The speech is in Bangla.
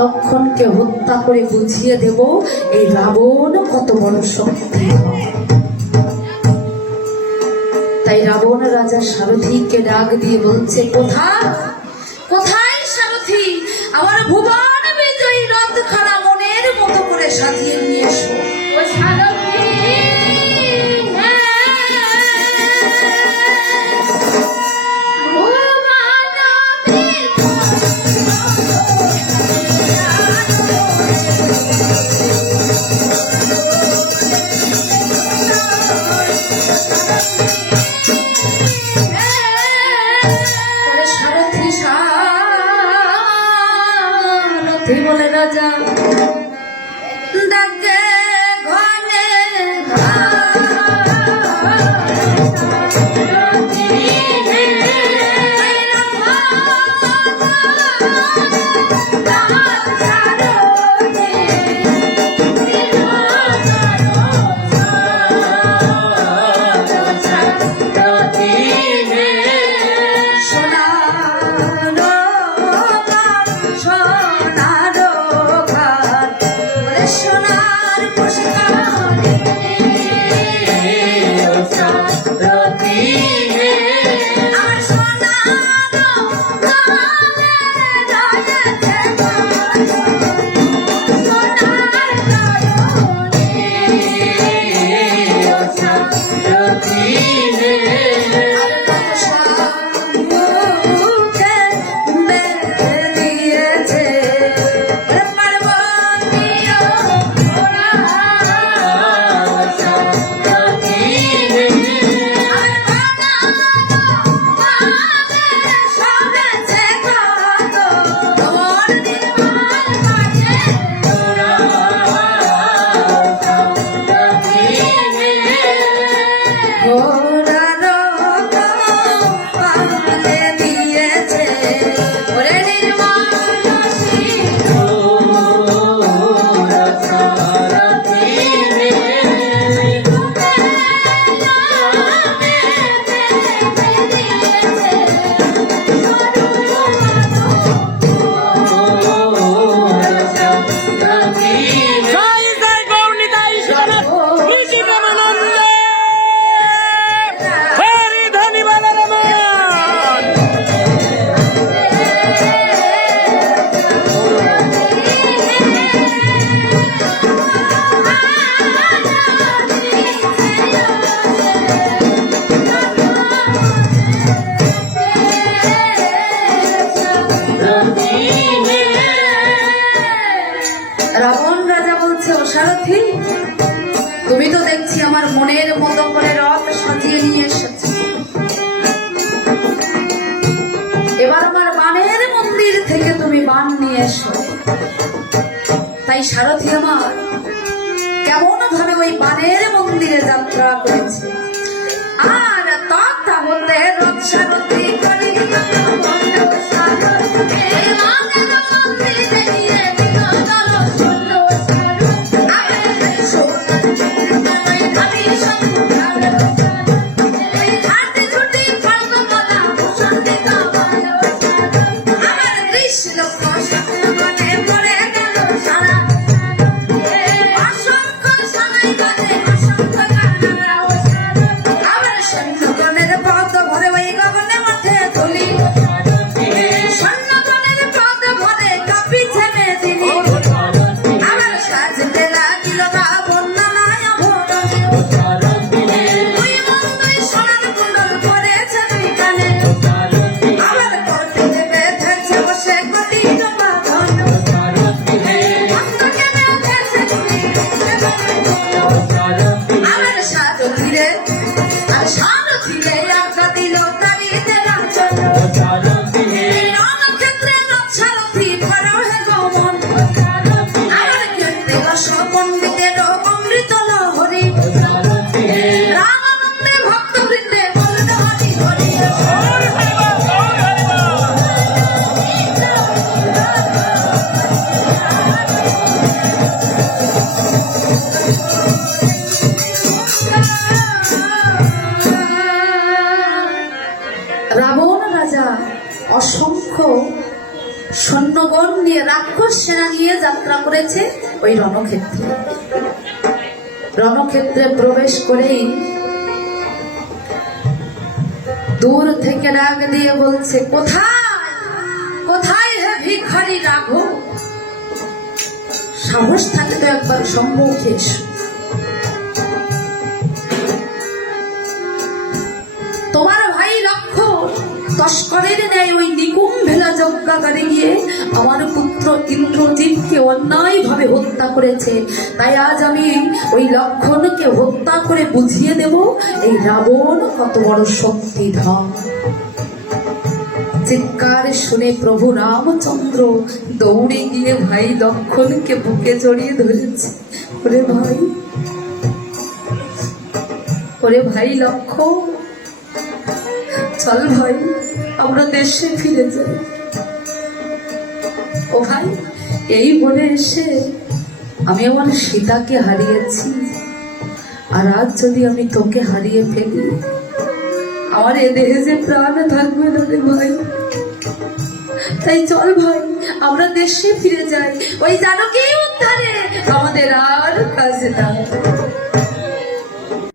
লক্ষণকে হত্যা করে বুঝিয়ে দেব এই রাবণ কত বড় শক্তি। তাই রাবণ রাজা সারথীকে ডাক দিয়ে বলছে, কোথায় কোথায় সারথী, আমার ভুবন বিজয়ী রথখানা মনের মতো করে সাজিয়ে নিয়ে এসো। ও সারথী, বলে রাজা ডাকে ঘনে সারথী, তুমি তো দেখছি আমার মনের মতো করে রথ সাজিয়ে নিয়ে এসেছ, এবার আমার বানের মন্দির থেকে তুমি বান নিয়ে এসো। তাই সারথী আমার কেমন ভাবে ওই বানের মন্দিরে যাত্রা করেছে, আর তথা বলতে রথ সারথী করে ভরে ওই গগনে মাঠে তুলি সেনা নিয়ে যাত্রা করেছে ওই রণক্ষেত্রে। রণক্ষেত্রে প্রবেশ করেই দূর থেকে ডাক দিয়ে বলছে, কোথায় কোথায় হে ভিখারি রাঘব, সাহস থাকে তো একবার সম্মুখে এসো। তোমার ভাই লক্ষণ তস্করের ন্যায় ওই নিকুম্ভেলা যজ্ঞাগারে গিয়ে আমার পুত্র ইন্দ্রজিৎকে অন্যায় ভাবে হত্যা করেছে। তাই আজ আমি ওই লক্ষণকে হত্যা করে বুঝিয়ে দেব এই রাবণ কত বড় শক্তিধর। চিৎকার শুনে প্রভু রামচন্দ্র দৌড়ে গিয়ে ভাই লক্ষণকে বুকে জড়িয়ে ধরেছে। ওরে ভাই লক্ষণ, চল ভাই আমরা দেশে ফিরে যাই। ও ভাই, এই বলে এসে আমি আমার সীতাকে হারিয়েছি, আর আজ যদি আমি তোকে হারিয়ে ফেলি আমার এ দেহে যে প্রাণ থাকবে না রে ভাই। তাই চল ভাই আমরা দেশে ফিরে যাই, ওই জানকী উদ্ধারে।